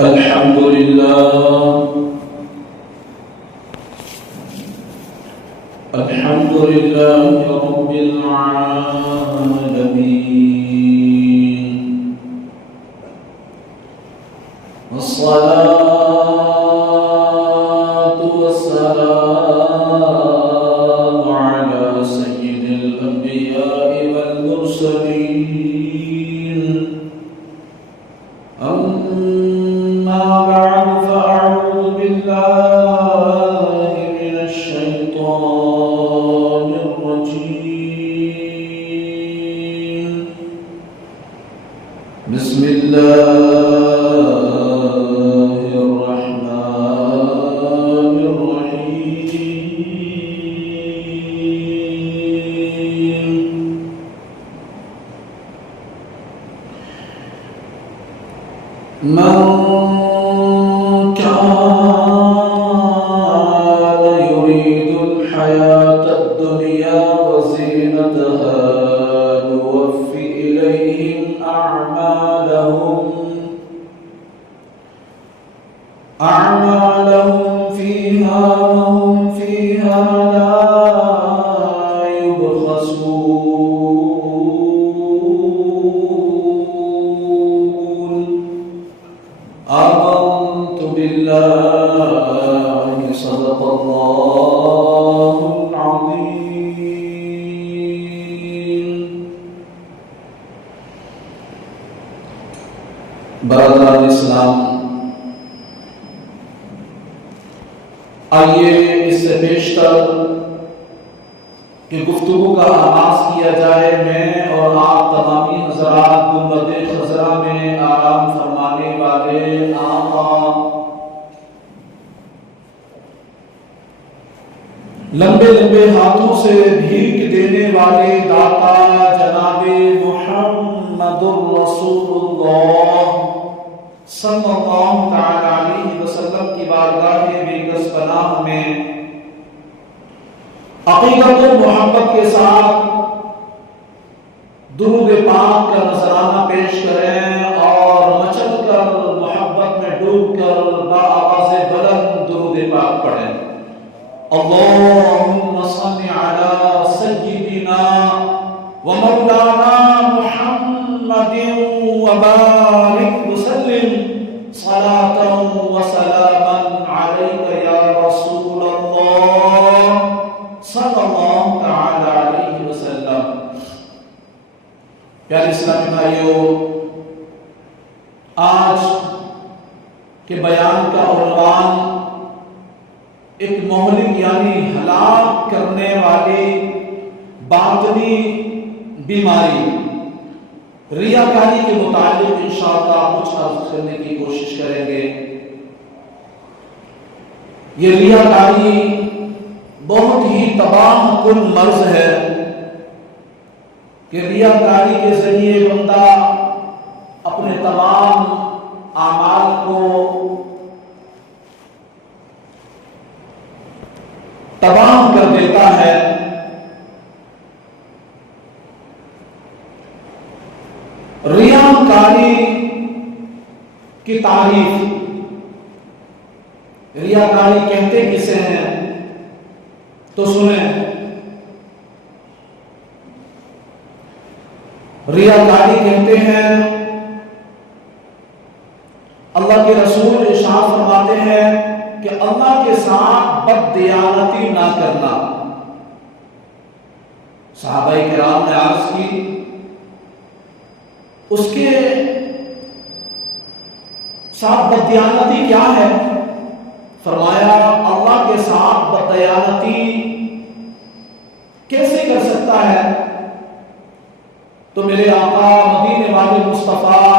الحمد لله رب العالمين، والصلاة والسلام على سيد الأنبياء والمرسلين. أما بعد، فأعوذ بالله من الشيطان الرجيم. بسم الله الرحمن الرحيم. من كان يريد الحياة الدنيا وزينتها نوفي إليهم أعمالهم فيها وهم فيها لا يبخسون. آمنت بالله، صدق الله العظيم. برادران اسلام، آئیے اس سے بیشتر کہ گفتگو کا آغاز کیا جائے، میں اور آپ تمامی حضرات گنبد خضرا میں آرام فرمانے والے آقا لمبے لمبے ہاتھوں سے بھیک دینے والے داتا جناب محمد رسول اللہ صلی اللہ تعالی علیہ وسلم کی بارگاہ بیکس پناہ میں عقیدت و محبت کے ساتھ درود پاک کا نذرانہ پیش کریں اور مچل کر محبت میں ڈوب کر بآواز بلند درود پاک پڑھیں. اللہم صل علی سیدنا و مولانا محمد وبارک وسلم صلاة و سلاما علیک یا رسول اللہ صلی اللہ تعالی علیہ وسلم. پیارے اسلامی بھائیو، آج کے بیان کا عنوان ایک مہلک یعنی ہلاک کرنے والی باطنی بیماری ریاکاری کے متعلق انشاءاللہ کچھ عرض کرنے کی کوشش کریں گے. یہ ریاکاری بہت ہی تباہ کن مرض ہے کہ ریاکاری کے ذریعے بندہ اپنے تمام اعمال کو تباہ کر دیتا ہے. ریاکاری کی تعریف، ریاکاری کہتے کسے ہیں تو سنیں. ریاکاری کہتے ہیں، اللہ کے رسول ارشاد فرماتے ہیں کہ اللہ کے ساتھ بددیانتی نہ کرنا. صحابہ کرام نے عرض کی اس کے ساتھ بددیانتی کیا ہے؟ فرمایا اللہ کے ساتھ بددیانتی کیسے کر سکتا ہے؟ تو میرے آقا مدینے والے مصطفیٰ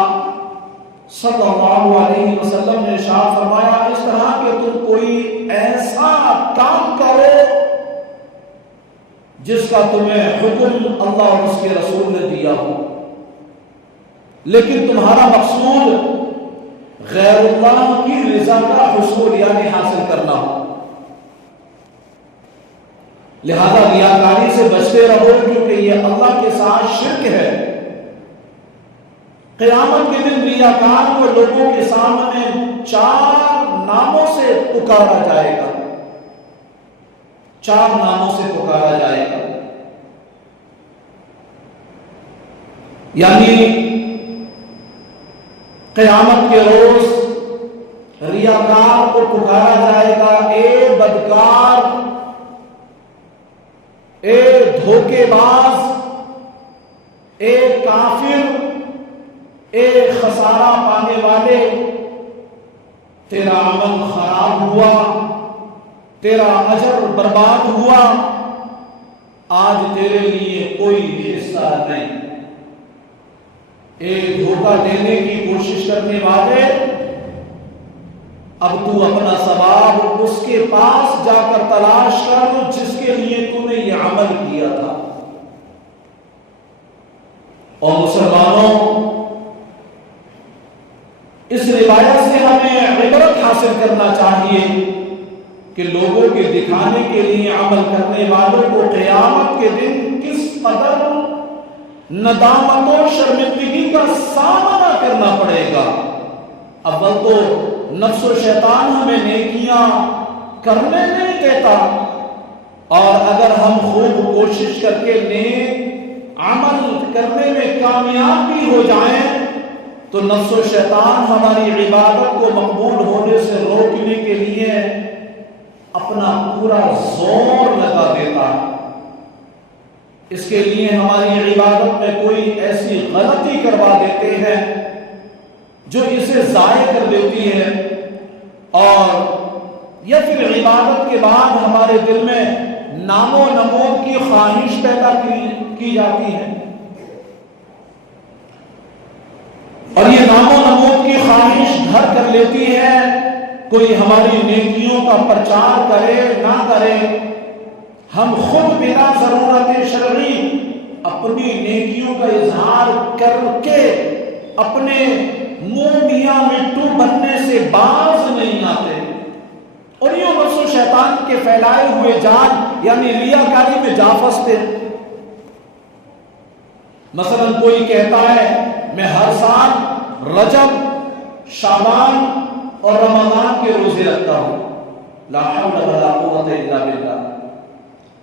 صلی اللہ علیہ وسلم نے ارشاد فرمایا، اس طرح کہ تم کوئی ایسا کام کرو جس کا تمہیں حکم اللہ اور اس کے رسول نے دیا ہو، لیکن تمہارا مقصود غیر اللہ کی رضا کا حصول یعنی حاصل کرنا ہو. لہذا ریاکاری سے بچتے رہو، کیونکہ یہ اللہ کے ساتھ شرک ہے. قیامت کے دن ریاکار کو لوگوں کے سامنے 4 ناموں سے پکارا جائے گا، 4 ناموں سے پکارا جائے گا. یعنی قیامت کے روز ریاکار کو پکارا جائے گا، اے بدکار، اے دھوکے باز، اے کافر، اے خسارہ پانے والے، تیرا عمل خراب ہوا، تیرا اجر برباد ہوا، آج تیرے لیے کوئی حصہ نہیں. ایک دھوکہ دینے کی کوشش کرنے والے، اب تو اپنا ثواب اس کے پاس جا کر تلاش کر جس کے لیے تو نے یہ عمل کیا تھا. اور مسلمانوں، اس روایت سے ہمیں عبرت حاصل کرنا چاہیے کہ لوگوں کے دکھانے کے لیے عمل کرنے والوں کو قیامت کے دن کس قدر ندامت و شرمندگی کا سامنا کرنا پڑے گا. اول تو نفس و شیطان ہمیں نیکیاں کرنے نہیں دیتا، اور اگر ہم خوب کوشش کر کے نیک عمل کرنے میں کامیاب بھی ہو جائیں تو نفس و شیطان ہماری عبادت کو مقبول ہونے سے روکنے کے لیے اپنا پورا زور لگا دیتا. اس کے لیے ہماری عبادت میں کوئی ایسی غلطی کروا دیتے ہیں جو اسے ضائع کر دیتی ہے، اور یا پھر عبادت کے بعد ہمارے دل میں نام و نمود کی خواہش پیدا کی جاتی ہے، اور یہ نام و نمود کی خواہش گھر کر لیتی ہے. کوئی ہماری نیکیوں کا پرچار کرے نہ کرے، ہم خود بنا ضرورت شرعی اپنی نیکیوں کا اظہار کر کے اپنے منہ میاں مٹو بننے سے باز نہیں آتے، اور یہ نفس و شیطان کے پھیلائے ہوئے جال یعنی ریاکاری میں جا پھنستے. مثلا کوئی کہتا ہے میں ہر سال رجب، شعبان اور رمضان کے روزے رکھتا ہوں، لا حول ولا قوت الا باللہ.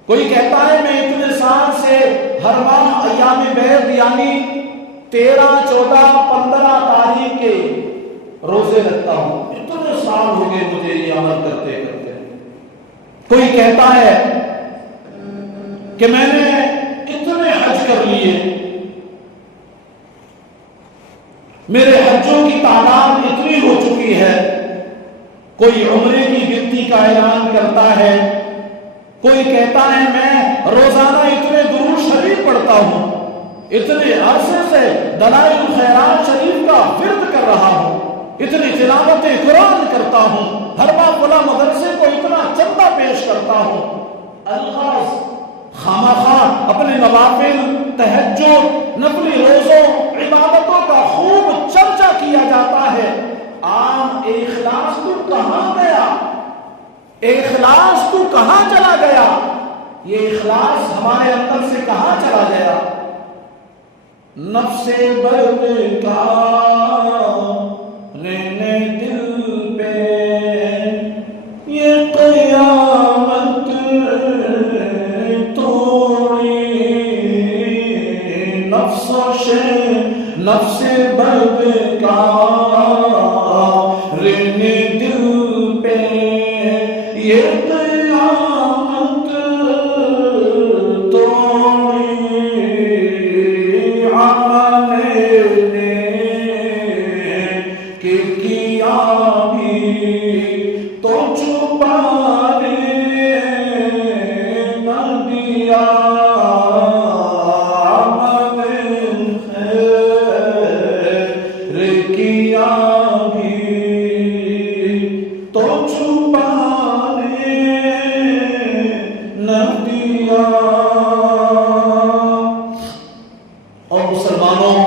کوئی کہتا ہے میں اتنے سال سے ہر ماہ ایام بیض یعنی 13، 14، 15 تاریخ کے روزے رکھتا ہوں، اتنے سال ہو گئے مجھے یہ عمل کرتے کرتے. کوئی کہتا ہے کہ میں نے اتنے حج کر لیے، میرے حجوں کی تعداد اتنی ہو چکی ہے. کوئی عمرے کی گنتی کا اعلان کرتا ہے. کوئی کہتا ہے میں روزانہ اتنے درود شریف پڑھتا ہوں، اتنے عرصے سے دلائل الخیرات شریف کا ورد کر رہا ہوں، اتنی تلاوت قرآن کرتا ہوں، ہر ماہ فلاں مدرسے کو اتنا چندہ پیش کرتا ہوں. الغاز خامخواہ اپنے نوافل، تہجد، نفلی روزوں، عبادتوں کا خوب چرچا کیا جاتا ہے. عام اخلاص تو کہاں گیا؟ اخلاص تو کہاں چلا گیا؟ یہ اخلاص ہمارے اندر سے کہاں چلا گیا؟ نفس بدکار نے دل پہ یہ قیامت توڑی، نفس بدکار نے دل پہ یہ قیامت توڑی. عمل نے کہ کیا بھی تو چھپانے نہ دیا، عمل خیر کیا بھی تو چھپانے نہ دیا. اور مسلمانوں،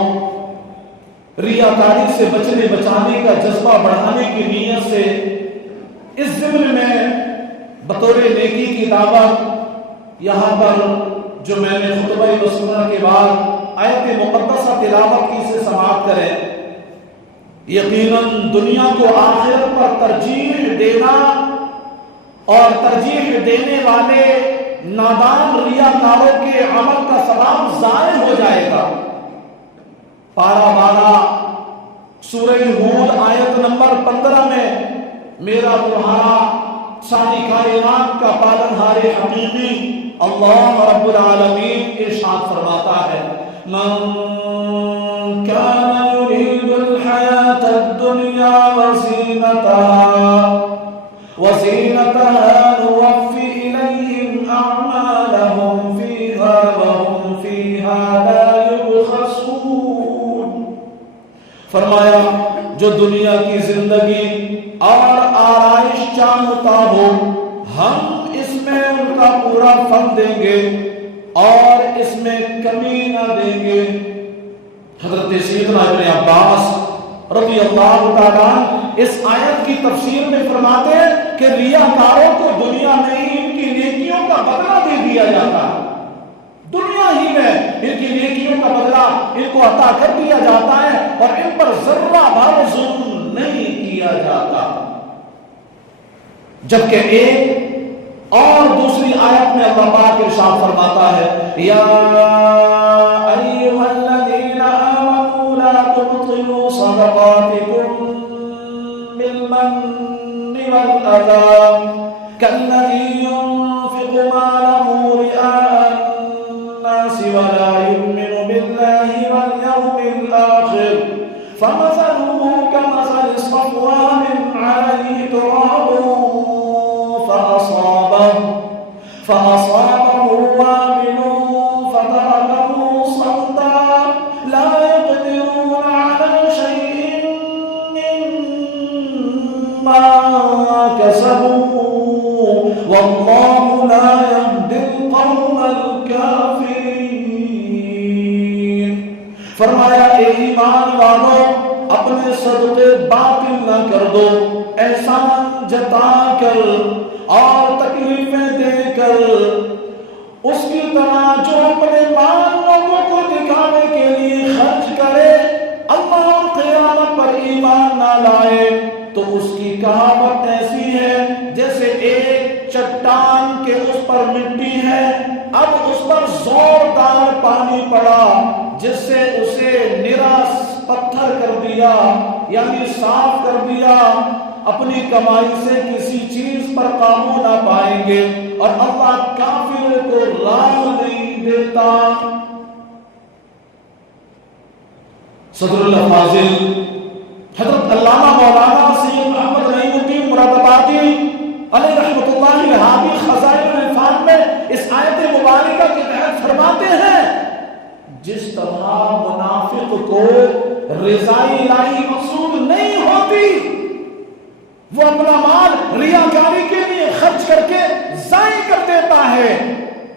ریاکاری سے بچانے کا جذبہ بڑھانے کی نیت سے اس ضمن میں بطور نیکی کی دعوت یہاں پر جو میں نے خطبہ رسولہ کے بعد آیت مقدسہ تلاوت کی سے سماعت کریں. یقیناً دنیا کو آخرت پر ترجیح دینا اور ترجیح دینے والے نادان ریاکاروں کے عمل کا ثواب ضائع ہو جائے گا۔ پارہ 12 سورہ ہود آیت نمبر 15 میں میرا تمہارا ساری کائنات کا پالنہار حقیقی اللہ رب العالمین ارشاد فرماتا ہے، من کان یرید الحیاة الدنیا وزینتها نوفی الیہم اعمالهم فیہا وهم فیہا لا یبخسون۔ فرمایا جو دنیا کی زندگی اور آرائش چاہتا ہو ہم اس میں ان کا پورا پھل دیں گے اور اس میں کمی نہ دیں گے۔ حضرت سیدنا ابن عباس رضی اللہ تعالیٰ اس آیت کی تفسیر میں فرماتے ہیں کہ ریاکاروں کو دنیا میں ہی ان کی نیکیوں کا بدلہ دے دیا جاتا ہے، دنیا ہی میں ان کی نیکیوں کا بدلہ ان کو عطا کر دیا جاتا ہے اور ان پر ذرہ بھر ظلم نہیں کیا جاتا۔ جبکہ ایک اور دوسری آیت میں اللہ پاک ارشاد فرماتا ہے، یا ایھا الذین آمنوا لا تبطلوا صدقاتکم بالمن والأذى كالذي ينفق ماله رئاء الناس ولا يؤمن بالله واليوم الآخر فمثله كمثل صفوان عليه تراب فأصابه وابل فتركه صلدا لا يقدرون على شيء مما كسبوا والله لا يهدي القوم الكافرين۔ فرمایا اے ایمان والو اپنے صدقے باطل نہ کر دو، احسان جتا کر اور تکلیفیں دے کر اس کی طرح جو اپنے مال لوگوں کو دکھانے کے لیے خرچ کرے، اللہ اور قیامت پر ایمان نہ لائے تو اس کی کہاوت ایسی ہے جیسے ایک چٹان کے اس پر مٹی ہے، اب اس پر زوردار پانی پڑا جس سے اسے نرا پتھر کر دیا، یعنی صاف کر دیا، اپنی کمائی سے کسی چیز پر قابو نہ پائیں گے اور اللہ کافروں کو راہ نہیں دیتا۔ صدر اللہ فاضل حضرت علامہ مولانا سید محمد نعیم الدین مرادآبادی علیہ رحمۃ اللہ الہادی خزائن العرفان میں اس آیت مبارکہ کے تحت فرماتے ہیں، جس طرح منافق کو رضائے الہی مقصود نہیں ہوتی، وہ اپنا مال ریاکاری کے لیے خرچ کر کے ضائع کر دیتا ہے،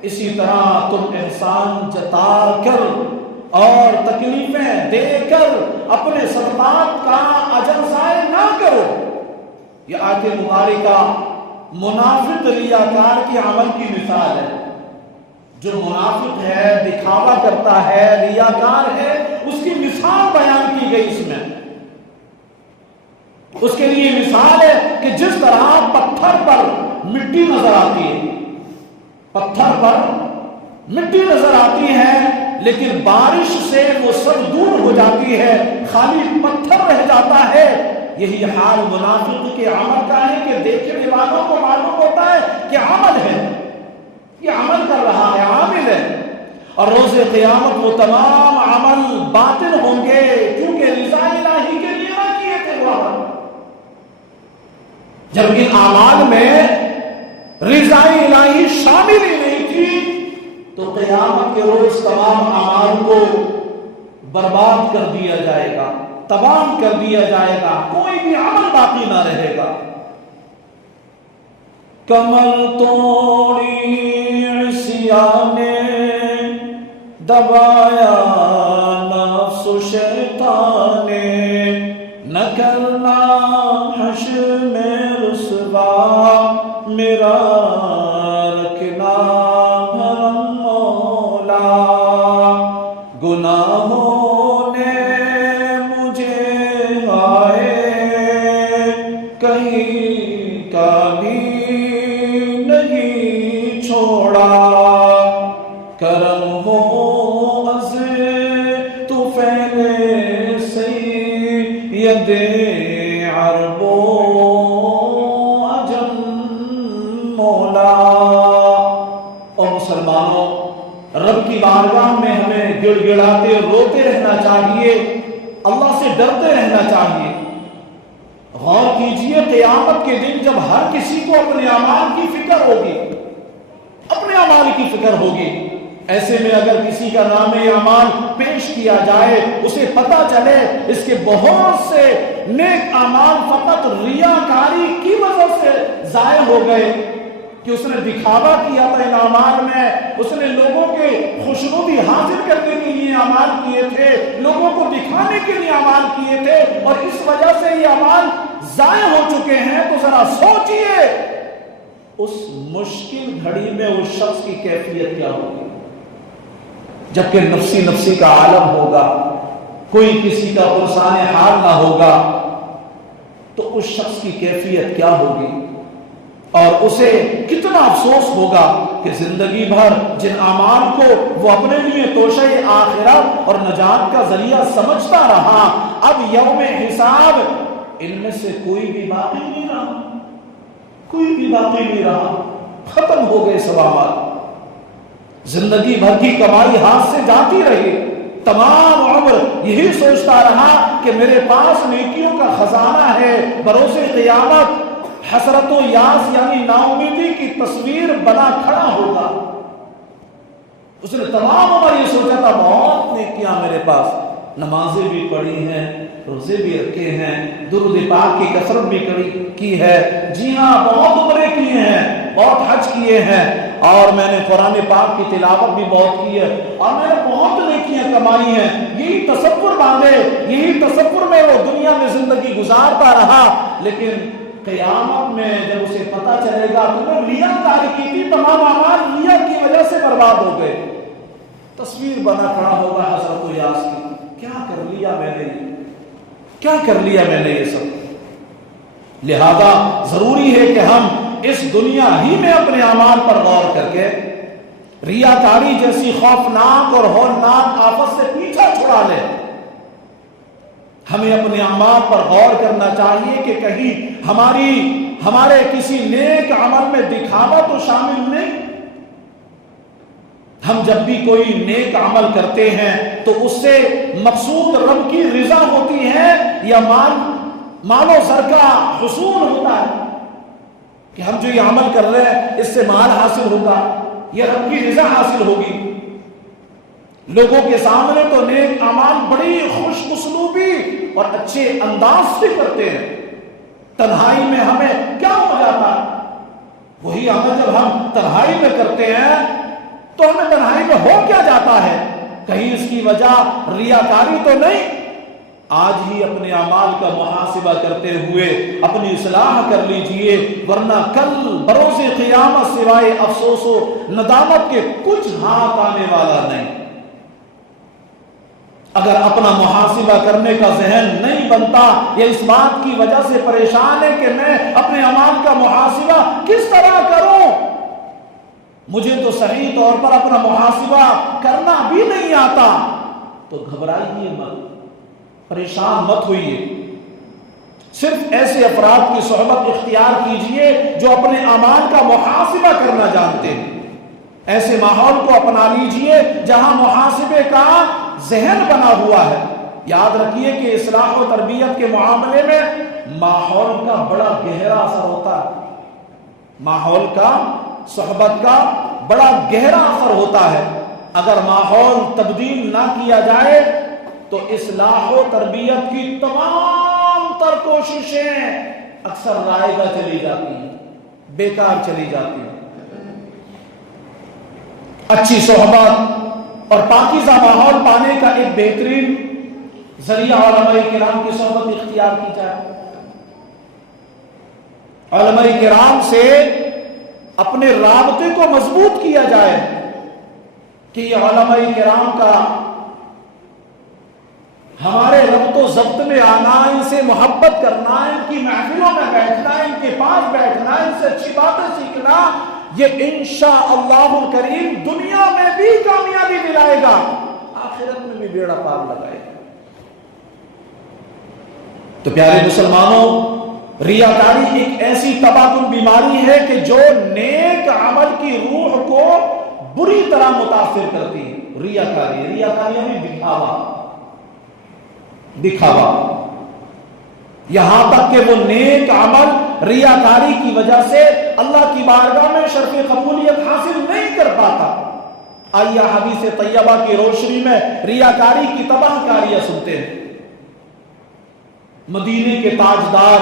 اسی طرح تم احسان جتا کر اور تکلیفیں دے کر اپنے صدقات کا اجر ضائع نہ کرو۔ یہ آیت مبارکہ منافق ریاکار کے عمل کی مثال ہے۔ جو منافق ہے، دکھاوا کرتا ہے، ریاکار ہے، اس کی مثال بیان کی گئی اس میں۔ اس کے لیے مثال ہے کہ جس طرح پتھر پر مٹی نظر آتی ہے، پتھر پر مٹی نظر آتی ہے لیکن بارش سے وہ سب دور ہو جاتی ہے، خالی پتھر رہ جاتا ہے، یہی حال منافق کے عمل کا ہے کہ دیکھنے والوں کو معلوم ہوتا ہے کہ عمل ہے، یہ عمل کر رہا ہے، عامل ہے، اور روز قیامت وہ تمام عمل باطل ہوں گے کیونکہ رضا الہی کے لیے نہ کیے تھے وہ عمل۔ جب ان اعمال میں رضا الہی شامل ہی نہیں تھی تو قیامت کے روز تمام اعمال کو برباد کر دیا جائے گا، تباہ کر دیا جائے گا، کوئی بھی عمل باقی نہ رہے گا۔ کمر توڑی عصیان نے دبایا نفس و شیطان نے، نہ کرنا حشر میں رسوا میرا رکھنا بھرم مولا، گناہوں نے مجھے کہیں کا بھی نہیں چھوڑا، کرم ہو تو فیلے سید عرب و عجم مولا۔ اور مسلمانوں، رب کی بارگاہ میں ہمیں گڑ گڑاتے اور روتے رہنا چاہیے، اللہ سے ڈرتے رہنا چاہیے۔ غور کیجئے، قیامت کے دن جب ہر کسی کو اپنے اعمال کی فکر ہوگی، اپنے اعمال کی فکر ہوگی، ایسے میں اگر کسی کا نام اعمال پیش کیا جائے، اسے پتہ چلے اس کے بہت سے نیک اعمال فقط ریاکاری کی وجہ سے ضائع ہو گئے، کہ اس نے دکھاوا کیا تھا ان اعمال میں، اس نے لوگوں کے خوشنودی حاصل کرنے کے لیے اعمال کیے تھے، لوگوں کو دکھانے کے لیے اعمال کیے تھے، اور اس وجہ سے یہ اعمال ضائع ہو چکے ہیں۔ تو ذرا سوچئے اس مشکل گھڑی میں اس شخص کی کیفیت کیا ہوگی، جبکہ نفسی نفسی کا عالم ہوگا، کوئی کسی کا پرسان حال نہ ہوگا، تو اس شخص کی کیفیت کیا ہوگی، اور اسے کتنا افسوس ہوگا کہ زندگی بھر جن اعمال کو وہ اپنے لیے توشہ آخرت اور نجات کا ذریعہ سمجھتا رہا، اب یوم حساب ان میں سے کوئی بھی باقی نہیں رہا، کوئی بھی باقی نہیں رہا، ختم ہو گئے ثوابات۔ زندگی بھر کی کمائی ہاتھ سے جاتی رہی، تمام عمر یہی سوچتا رہا کہ میرے پاس نیکیوں کا خزانہ ہے، بروز قیامت حسرت و یاس یعنی نا امیدی کی تصویر بنا کھڑا ہوگا۔ اس نے تمام عمر یہ سوچا تھا بہت نیکیاں میرے پاس، نمازیں بھی پڑھی ہیں، روزے بھی رکھے ہیں، درود پاک کی کثرت بھی کی ہے، جی ہاں بہت عمریں کیے ہیں، بہت حج کیے ہیں، اور میں نے قرآن پاک کی تلاوت بھی بہت کی ہے، اور میں نے بہت نیکیاں کمائی ہیں۔ یہی تصور باندھے، یہی تصور میں وہ دنیا میں زندگی گزارتا رہا، لیکن قیامت میں جب اسے پتہ چلے گا تو وہ ریاکاری کی تھی، تمام اعمال ریا کی وجہ سے برباد ہو گئے، تصویر بنا کھڑا ہوگا حسرت و یاس کی، کیا کر لیا میں نے، کیا کر لیا میں نے یہ سب۔ لہذا ضروری ہے کہ ہم اس دنیا ہی میں اپنے اعمال پر غور کر کے ریاکاری جیسی خوفناک اور ہولناک آفت سے پیچھا چھڑا لیں۔ ہمیں اپنے اعمال پر غور کرنا چاہیے کہ کہیں ہمارے کسی نیک عمل میں دکھاوا تو شامل نہیں۔ ہم جب بھی کوئی نیک عمل کرتے ہیں تو اس سے مقصود رب کی رضا ہوتی ہے یا مال و زر کا حصول ہوتا ہے، کہ ہم جو یہ عمل کر رہے ہیں اس سے مال حاصل ہوگا یا رب کی رضا حاصل ہوگی۔ لوگوں کے سامنے تو نیک اعمال بڑی خوش اسلوبی اور اچھے انداز سے کرتے ہیں، تنہائی میں ہمیں کیا ہو جاتا ہے؟ وہی عمل جب ہم تنہائی میں کرتے ہیں تو ہمیں تنہائی میں ہو کیا جاتا ہے؟ کہیں اس کی وجہ ریاکاری تو نہیں؟ آج ہی اپنے اعمال کا محاسبہ کرتے ہوئے اپنی اصلاح کر لیجئے، ورنہ کل بروز قیامت سوائے افسوس و ندامت کے کچھ ہاتھ آنے والا نہیں۔ اگر اپنا محاسبہ کرنے کا ذہن نہیں بنتا یا اس بات کی وجہ سے پریشان ہے کہ میں اپنے اعمال کا محاسبہ کس طرح کروں، مجھے تو صحیح طور پر اپنا محاسبہ کرنا بھی نہیں آتا، تو گھبرائیے مت، پریشان مت ہوئیے۔ صرف ایسے افراد کی صحبت اختیار کیجئے جو اپنے اعمال کا محاسبہ کرنا جانتے ہیں۔ ایسے ماحول کو اپنا لیجئے جہاں محاسبے کا ذہن بنا ہوا ہے۔ یاد رکھیے کہ اصلاح و تربیت کے معاملے میں ماحول کا بڑا گہرا اثر ہوتا ہے، ماحول کا، صحبت کا بڑا گہرا اثر ہوتا ہے۔ اگر ماحول تبدیل نہ کیا جائے تو اصلاح و تربیت کی تمام تر کوششیں اکثر رائگاں چلی جاتی ہیں، بیکار چلی جاتی ہیں۔ اچھی صحبت اور پاکیزہ ماحول پانے کا ایک بہترین ذریعہ علماء کرام کی صحبت اختیار کی جائے، علماء کرام سے اپنے رابطے کو مضبوط کیا جائے کہ یہ علماء کرام کا ہمارے ربط و ضبط میں آنا، ان سے محبت کرنا، ان کی محفلوں میں بیٹھنا، ان کے پاس بیٹھنا، ان سے اچھی باتیں سیکھنا، یہ انشاءاللہ الکریم دنیا میں بھی کامیابی دلائے گا، آخرت میں بھی بیڑا پار لگائے گا۔ تو پیارے مسلمانوں، ریاکاری ایک ایسی تباہ کن بیماری ہے کہ جو نیک عمل کی روح کو بری طرح متاثر کرتی ہے۔ ریاکاری یعنی دکھاوا، یہاں تک کہ وہ نیک عمل ریاکاری کی وجہ سے اللہ کی بارگاہ میں شرف قبولیت حاصل نہیں کر پاتا۔ آئیے حدیث طیبہ کی روشنی میں ریاکاری کی تباہ کاریاں سنتے ہیں۔ مدینے کے تاجدار،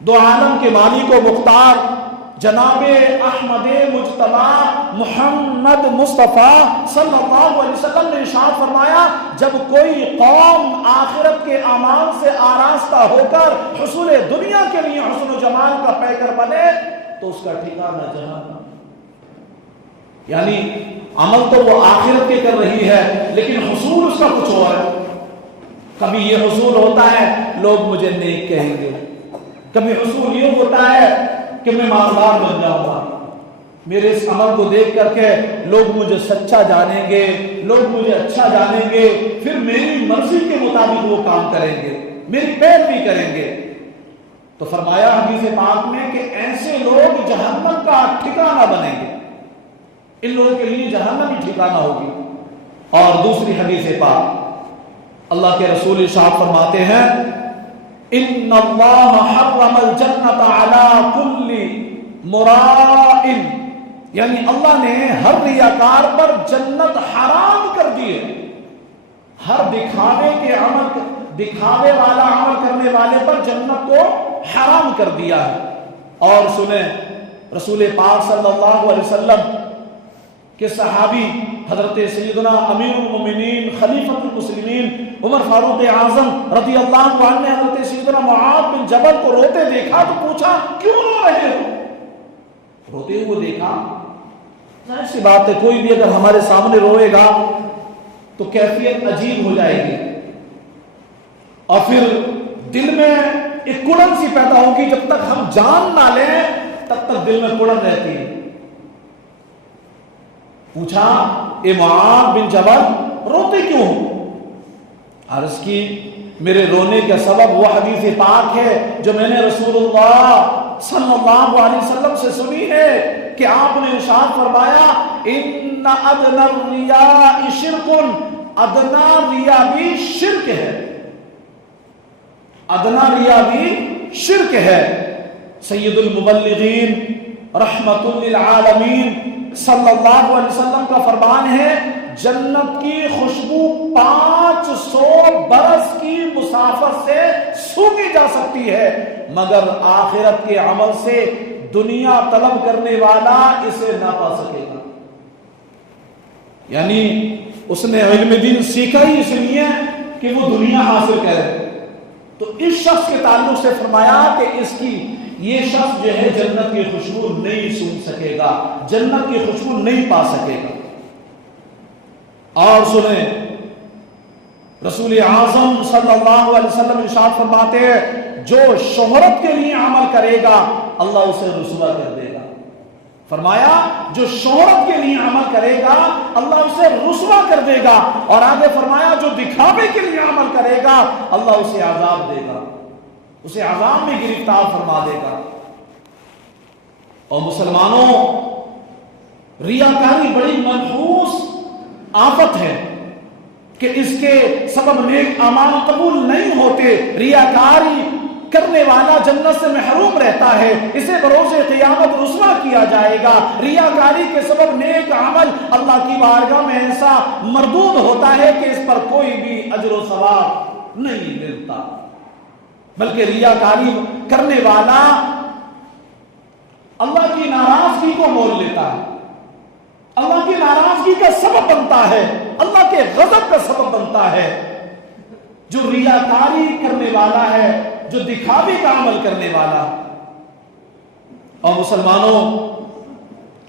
دو عالم کے مالک و مختار جناب احمد مجتبی محمد مصطفیٰ صلی اللہ علیہ وسلم نے ارشاد فرمایا، جب کوئی قوم آخرت کے اعمال سے آراستہ ہو کر حصول دنیا کے لیے حسن و جمال کا پیکر بنے تو اس کا ٹھکانہ جہنم۔ یعنی عمل تو وہ آخرت کے کر رہی ہے لیکن حصول اس کا کچھ اور ہے۔ کبھی یہ حصول ہوتا ہے لوگ مجھے نیک کہیں گے، کبھی حصول یہ ہوتا ہے کہ میں مالدار بن جاؤں گا، میرے اس عمل کو دیکھ کر کے لوگ مجھے سچا جانیں گے، لوگ مجھے اچھا جانیں گے، پھر میری مرضی کے مطابق وہ کام کریں گے، میری پیروی کریں گے۔ تو فرمایا حدیث پاک میں کہ ایسے لوگ جہنم کا ٹھکانہ بنیں گے، ان لوگوں کے لیے جہنم ہی ٹھکانہ ہوگی۔ اور دوسری حدیث پاک اللہ کے رسول ارشاد فرماتے ہیں، ان اللہ حرم الجنت علی کل مرائن، یعنی اللہ نے ہر ریاکار پر جنت حرام کر دی ہے، ہر دکھاوے والا عمل کرنے والے پر جنت کو حرام کر دیا ہے۔ اور سنیں رسول پاک صلی اللہ علیہ وسلم کہ صحابی حضرت سیدنا امیر المومنین خلیفۃ المسلمین عمر فاروق اعظم رضی اللہ عنہ نے حضرت سیدنا معاذ بن جبل کو روتے دیکھا تو پوچھا کیوں رو رہے ہو؟ روتے ہوئے دیکھا، ظاہر سی بات ہے کوئی بھی اگر ہمارے سامنے روئے گا تو کیفیت عجیب ہو جائے گی اور پھر دل میں ایک کڑن سی پیدا ہوگی، جب تک ہم جان نہ لیں تب تک دل میں کڑن رہتی ہے۔ پوچھا اے معاذ بن جبل روتے کیوں؟ عرض کی میرے رونے کا سبب وہ حدیث پاک ہے جو میں نے رسول اللہ صلی اللہ علیہ وسلم سے سنی ہے کہ آپ نے ارشاد فرمایا، ان ادنی الریاء شرک، ادنا ریا بھی شرک ہے، ادنا ریا بھی شرک ہے۔ سید المبلغین رحمت للعالمین صلی اللہ علیہ وسلم کا فرمان ہے، جنت کی خوشبو 500 برس کی مسافر سے سونگھی جا سکتی ہے مگر آخرت کے عمل سے دنیا طلب کرنے والا اسے نہ پا سکے گا۔ یعنی اس نے علم دین سیکھا ہی اس لیے کہ وہ دنیا حاصل کرے، تو اس شخص کے تعلق سے فرمایا کہ اس کی یہ شخص جو ہے جنت کی خوشبو نہیں سن سکے گا، جنت کی خوشبو نہیں پا سکے گا۔ اور سنیں رسول اعظم صلی اللہ علیہ وسلم ارشاد فرماتے ہیں، جو شہرت کے لیے عمل کرے گا اللہ اسے رسوا کر دے گا۔ فرمایا جو شہرت کے لیے عمل کرے گا اللہ اسے رسوا کر دے گا، اور آگے فرمایا جو دکھاوے کے لیے عمل کرے گا اللہ اسے عذاب دے گا، اسے عذاب میں گرفتار فرما دے گا۔ اور مسلمانوں، ریاکاری بڑی منحوس آفت ہے کہ اس کے سبب نیک اعمال قبول نہیں ہوتے، ریاکاری کرنے والا جنت سے محروم رہتا ہے، اسے بروز قیامت رسوا کیا جائے گا۔ ریاکاری کے سبب نیک عمل اللہ کی بارگاہ میں ایسا مردود ہوتا ہے کہ اس پر کوئی بھی اجر و ثواب نہیں ملتا، بلکہ ریاکاری کرنے والا اللہ کی ناراضگی کو مول لیتا ہے، اللہ کی ناراضگی کا سبب بنتا ہے، اللہ کے غضب کا سبب بنتا ہے۔ جو ریاکاری کرنے والا ہے، جو دکھاوے کا عمل کرنے والا۔ اور مسلمانوں،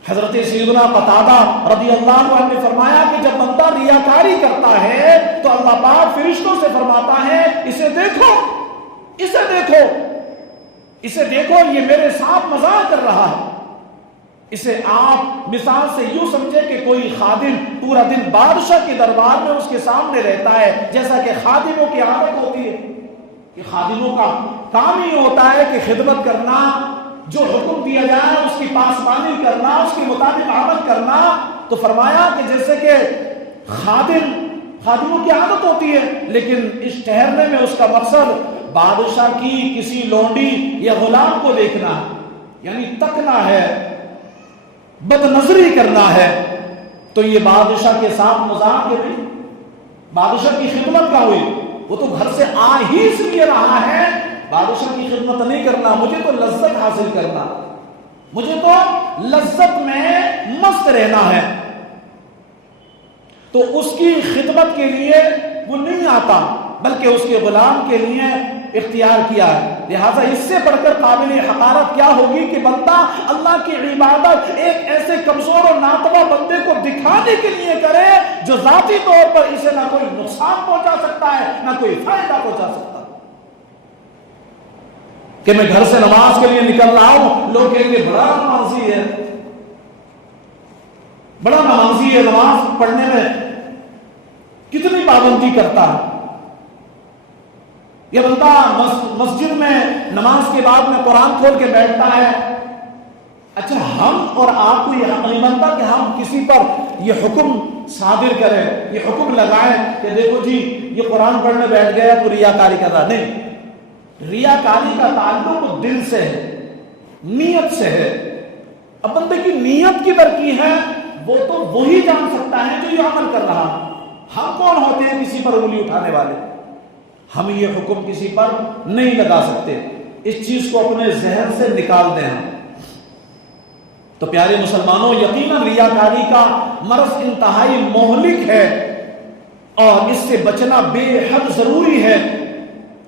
حضرت سیدنا قتادہ رضی اللہ عنہ نے فرمایا کہ جب بندہ ریاکاری کرتا ہے تو اللہ پاک فرشتوں سے فرماتا ہے اسے دیکھو، اسے دیکھو، اسے دیکھو، یہ میرے ساتھ مذاق کر رہا ہے۔ اسے آپ مثال سے یوں سمجھے کہ کوئی خادم پورا دن بادشاہ کے دربار میں اس کے سامنے رہتا ہے، جیسا کہ خادموں کی عادت ہوتی ہے کہ خادموں کا کام ہی ہوتا ہے کہ خدمت کرنا، جو حکم دیا جائے اس کی پاسبانی کرنا، اس کے مطابق عمل کرنا۔ تو فرمایا کہ جیسے کہ خادموں کی عادت ہوتی ہے، لیکن اس ٹھہرنے میں اس کا مقصد بادشاہ کی کسی لونڈی یا غلام کو دیکھنا ہے، یعنی تکنا ہے، بد نظری کرنا ہے۔ تو یہ بادشاہ کے ساتھ مذاق ہے بھی، بادشاہ کی خدمت کا ہوئی، وہ تو گھر سے آ ہی اس لیے رہا ہے، بادشاہ کی خدمت نہیں کرنا، مجھے تو لذت حاصل کرنا، مجھے تو لذت میں مست رہنا ہے۔ تو اس کی خدمت کے لیے وہ نہیں آتا، بلکہ اس کے غلام کے لیے اختیار کیا ہے۔ لہذا اس سے بڑھ کر قابل حقارت کیا ہوگی کہ بندہ اللہ کی عبادت ایک ایسے کمزور اور ناتواں بندے کو دکھانے کے لیے کرے جو ذاتی طور پر اسے نہ کوئی نقصان پہنچا سکتا ہے نہ کوئی فائدہ پہنچا سکتا ہے۔ کہ میں گھر سے نماز کے لیے نکل رہا ہوں، لوگ کہیں گے بڑا نمازی ہے، بڑا نمازی ہے، نماز پڑھنے میں کتنی پابندی کرتا ہے۔ یہ بندہ مسجد میں نماز کے بعد میں قرآن کھول کے بیٹھتا ہے۔ اچھا، ہم اور آپ کو یہ حق نہیں بنتا کہ ہم کسی پر یہ حکم صادر کریں، یہ حکم لگائیں کہ دیکھو جی یہ قرآن پڑھنے بیٹھ گیا تو ریاکاری کر رہا۔ نہیں، ریاکاری کا تعلق دل سے ہے، نیت سے ہے۔ اب بندے کی نیت کی ترقی ہے، وہ تو وہی جان سکتا ہے جو یہ عمل کر رہا ہے۔ ہم کون ہوتے ہیں کسی پر انگلی اٹھانے والے؟ ہم یہ حکم کسی پر نہیں لگا سکتے، اس چیز کو اپنے ذہن سے نکال دیں ہم۔ تو پیارے مسلمانوں، یقیناً ریاکاری کا مرض انتہائی مہلک ہے اور اس سے بچنا بے حد ضروری ہے۔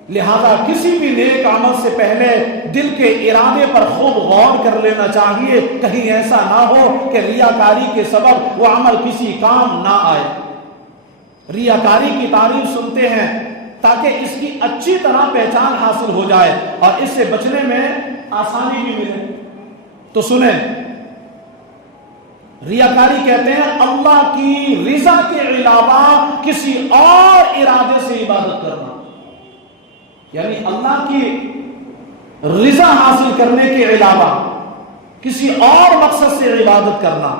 لہذا کسی بھی نیک عمل سے پہلے دل کے ارادے پر خوب غور کر لینا چاہیے، کہیں ایسا نہ ہو کہ ریاکاری کے سبب وہ عمل کسی کام نہ آئے۔ ریاکاری کی تعریف سنتے ہیں تاکہ اس کی اچھی طرح پہچان حاصل ہو جائے اور اس سے بچنے میں آسانی بھی ملے۔ تو سنیں، ریاکاری کہتے ہیں اللہ کی رضا کے علاوہ کسی اور ارادے سے عبادت کرنا، یعنی اللہ کی رضا حاصل کرنے کے علاوہ کسی اور مقصد سے عبادت کرنا۔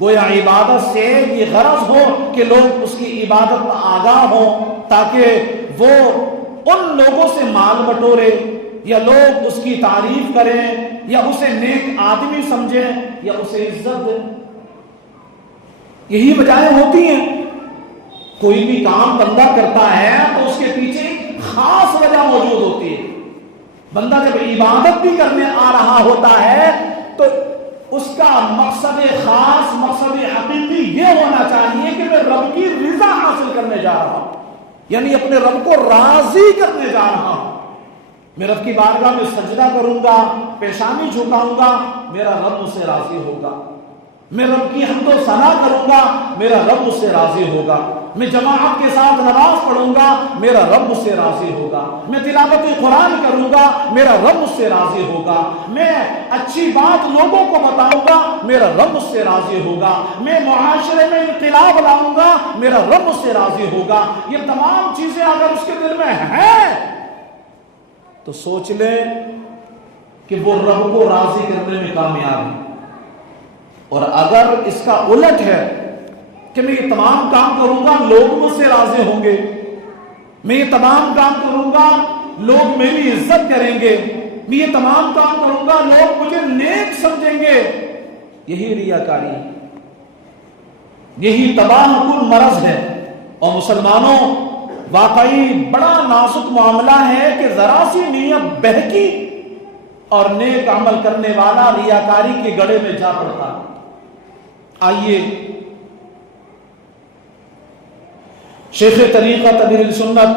گویا عبادت سے یہ غرض ہو کہ لوگ اس کی عبادت میں آگاہ ہوں تاکہ وہ ان لوگوں سے مال بٹورے یا لوگ اس کی تعریف کریں یا اسے نیک آدمی سمجھیں یا اسے عزت دیں۔ یہی وجہیں ہوتی ہیں۔ کوئی بھی کام بندہ کرتا ہے تو اس کے پیچھے ایک خاص وجہ موجود ہوتی ہے۔ بندہ جب عبادت بھی کرنے آ رہا ہوتا ہے تو اس کا مقصد خاص، مقصد حقیقی یہ ہونا چاہیے کہ میں رب کی رضا حاصل کرنے جا رہا ہوں، یعنی اپنے رب کو راضی کرنے جا رہا ہوں۔ میں رب کی بارگاہ میں سجدہ کروں گا، پیشانی جھکاؤں گا، میرا رب مجھ سے راضی ہوگا۔ میں رب کی حمد و ثنا کروں گا، میرا رب مجھ سے راضی ہوگا۔ میں جماعت کے ساتھ نماز پڑھوں گا، میرا رب مجھ سے راضی ہوگا۔ میں تلاوت قرآن کروں گا، میرا رب مجھ سے راضی ہوگا۔ میں اچھی بات لوگوں کو بتاؤں گا، میرا رب مجھ سے راضی ہوگا۔ میں معاشرے میں انقلاب لاؤں گا، میرا رب مجھ سے راضی ہوگا۔ یہ تمام چیزیں اگر اس کے دل میں ہیں تو سوچ لیں کہ وہ رب کو راضی کرنے میں کامیاب ہے۔ اور اگر اس کا الٹ ہے کہ میں یہ تمام کام کروں گا لوگ مجھ سے راضی ہوں گے، میں یہ تمام کام کروں گا لوگ میری عزت کریں گے، میں یہ تمام کام کروں گا لوگ مجھے نیک سمجھیں گے، یہی ریاکاری ہے، یہی تباہ کن مرض ہے۔ اور مسلمانوں، واقعی بڑا نازک معاملہ ہے کہ ذرا سی نیت بہکی اور نیک عمل کرنے والا ریاکاری کے گڑھے میں جا پڑتا ہے۔ آئیے شیخ طریقہ تبیر السنت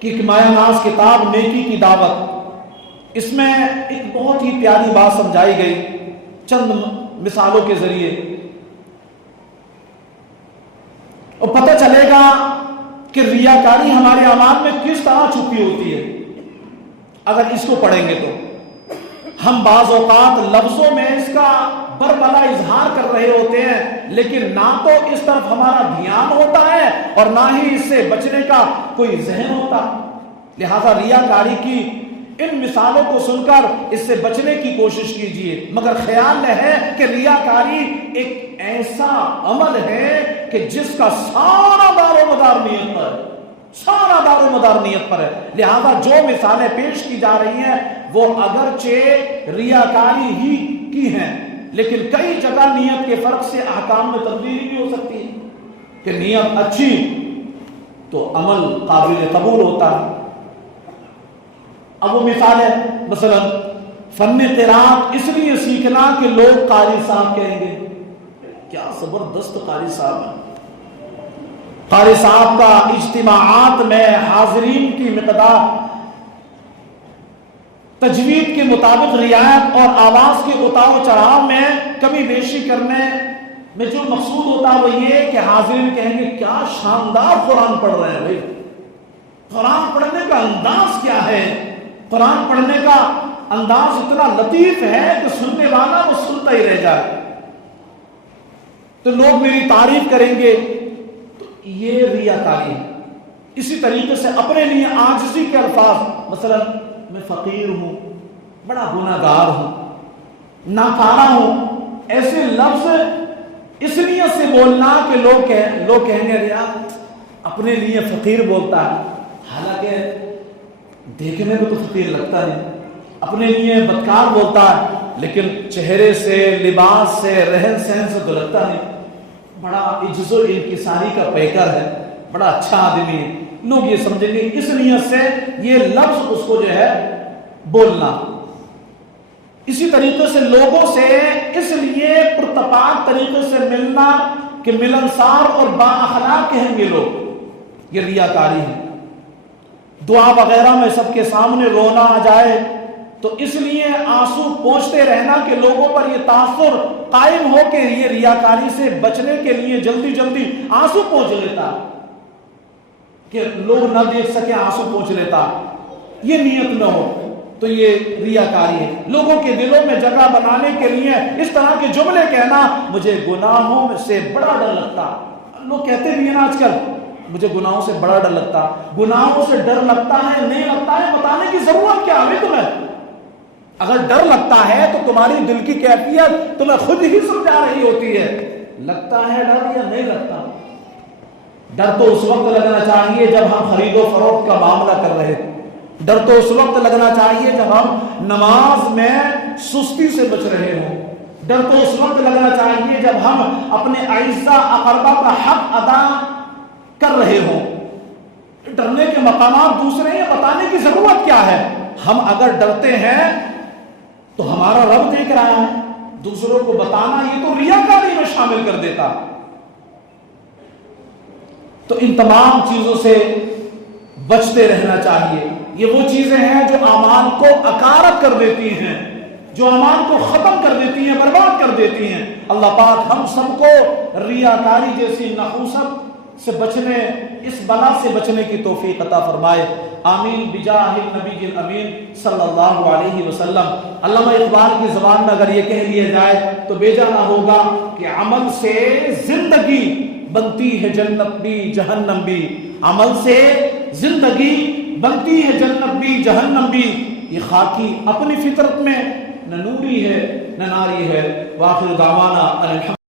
کی ایک مایہ ناز کتاب نیکی کی دعوت، اس میں ایک بہت ہی پیاری بات سمجھائی گئی۔ چند مثالوں کے ذریعے، اور پتہ چلے گا کہ ریاکاری ہمارے اعمال میں کس طرح چھپی ہوتی ہے۔ اگر اس کو پڑھیں گے تو ہم بعض اوقات لفظوں میں اس کا بربلا اظہار کر رہے ہوتے ہیں، لیکن نہ تو اس طرف ہمارا دھیان ہوتا ہے اور نہ ہی اس سے بچنے کا کوئی ذہن ہوتا۔ لہذا ریاکاری کی ان مثالوں کو سن کر اس سے بچنے کی کوشش کیجیے، مگر خیال ہے کہ ریاکاری ایک ایسا عمل ہے کہ جس کا سارا دار و مدار نیت پر ہے، سارا دار و مدار نیت پر ہے۔ لہذا جو مثالیں پیش کی جا رہی ہیں وہ اگرچہ ریاکاری ہی کی ہیں، لیکن کئی جگہ نیت کے فرق سے احکام میں تبدیلی بھی ہو سکتی ہے کہ نیت اچھی تو عمل قابل قبول ہوتا ہے۔ اب وہ مثال ہے، مثلا فن قرات اس لیے سیکھنا کہ لوگ قاری صاحب کہیں گے، کیا زبردست قاری صاحب ہے۔ قاری صاحب کا اجتماعات میں حاضرین کی مقدار تجوید کے مطابق رعایت اور آواز کے اتار چڑھاؤ میں کمی بیشی کرنے میں جو مقصود ہوتا ہے وہ یہ کہ حاضرین کہیں گے کیا شاندار قرآن پڑھ رہے ہیں بھائی، قرآن پڑھنے کا انداز کیا ہے، قرآن پڑھنے کا انداز اتنا لطیف ہے کہ سننے والا وہ سنتا ہی رہ جائے، تو لوگ میری تعریف کریں گے۔ تو یہ ریاکاری ہے۔ اسی طریقے سے اپنے لیے عاجزی کے الفاظ، مثلا میں فقیر ہوں، بڑا گناہگار ہوں، ناکارہ ہوں، ایسے لفظ اس نیت سے بولنا کہ لوگ کہیں گے یار اپنے لیے فقیر بولتا ہے، حالانکہ دیکھنے میں تو فقیر لگتا نہیں، اپنے لیے بدکار بولتا ہے لیکن چہرے سے، لباس سے، رہن سہن سے تو لگتا نہیں، بڑا عجز و انکساری کا پیکر ہے، بڑا اچھا آدمی ہے، لوگ یہ سمجھیں گے۔ اس نیت سے یہ لفظ اس کو جو ہے بولنا۔ اسی طریقے سے لوگوں سے اس لیے پرتپاک طریقے سے ملنا کہ ملنسار اور با اخلاق کہیں گے لوگ، یہ ریاکاری ہے۔ دعا وغیرہ میں سب کے سامنے رونا آ جائے تو اس لیے آنسو پوچھتے رہنا کہ لوگوں پر یہ تاثر قائم ہو کہ یہ ریاکاری سے بچنے کے لیے جلدی جلدی آنسو پوچھ لیتا کہ لوگ نہ دیکھ سکے، آنسو پوچھ لیتا، یہ نیت نہ ہو تو یہ ریاکاری ہے۔ لوگوں کے دلوں میں جگہ بنانے کے لیے اس طرح کے جملے کہنا، مجھے گناہوں سے بڑا ڈر لگتا، لوگ کہتے بھی ہیں نا آج کل مجھے گناہوں سے بڑا ڈر لگتا۔ گناہوں سے ڈر لگتا ہے نہیں لگتا ہے بتانے کی ضرورت کیا ہے تمہیں؟ اگر ڈر لگتا ہے تو تمہاری دل کی کیفیت تمہیں خود ہی سمجھا رہی ہوتی ہے، لگتا ہے ڈر یا نہیں لگتا۔ ڈر تو اس وقت لگنا چاہیے جب ہم خرید و فروخت کا معاملہ کر رہے ہیں، ڈر تو اس وقت لگنا چاہیے جب ہم نماز میں سستی سے بچ رہے ہوں، ڈر تو اس وقت لگنا چاہیے جب ہم اپنے اعزا اقربا کا حق ادا کر رہے ہوں۔ ڈرنے کے مقامات دوسرے ہیں، بتانے کی ضرورت کیا ہے؟ ہم اگر ڈرتے ہیں تو ہمارا رب دیکھ رہا ہے، دوسروں کو بتانا یہ تو ریاکاری میں شامل کر دیتا۔ تو ان تمام چیزوں سے بچتے رہنا چاہیے۔ یہ وہ چیزیں ہیں جو اعمال کو اکارت کر دیتی ہیں، جو اعمال کو ختم کر دیتی ہیں، برباد کر دیتی ہیں۔ اللہ پاک ہم سب کو ریاکاری جیسی نحوست سے بچنے، اس بلا سے بچنے کی توفیق عطا فرمائے، آمین بجاہ النبی الامین صلی اللہ علیہ وسلم۔ علامہ اقبال کی زبان میں اگر یہ کہہ لیا جائے تو بے جانا ہوگا کہ عمل سے زندگی بنتی ہے جنت بھی جہنم بھی، عمل سے زندگی بنتی ہے جنت بھی جہنم بھی۔ یہ خاکی اپنی فطرت میں نہ نوری ہے نہ ناری ہے۔ وآخر دعوانا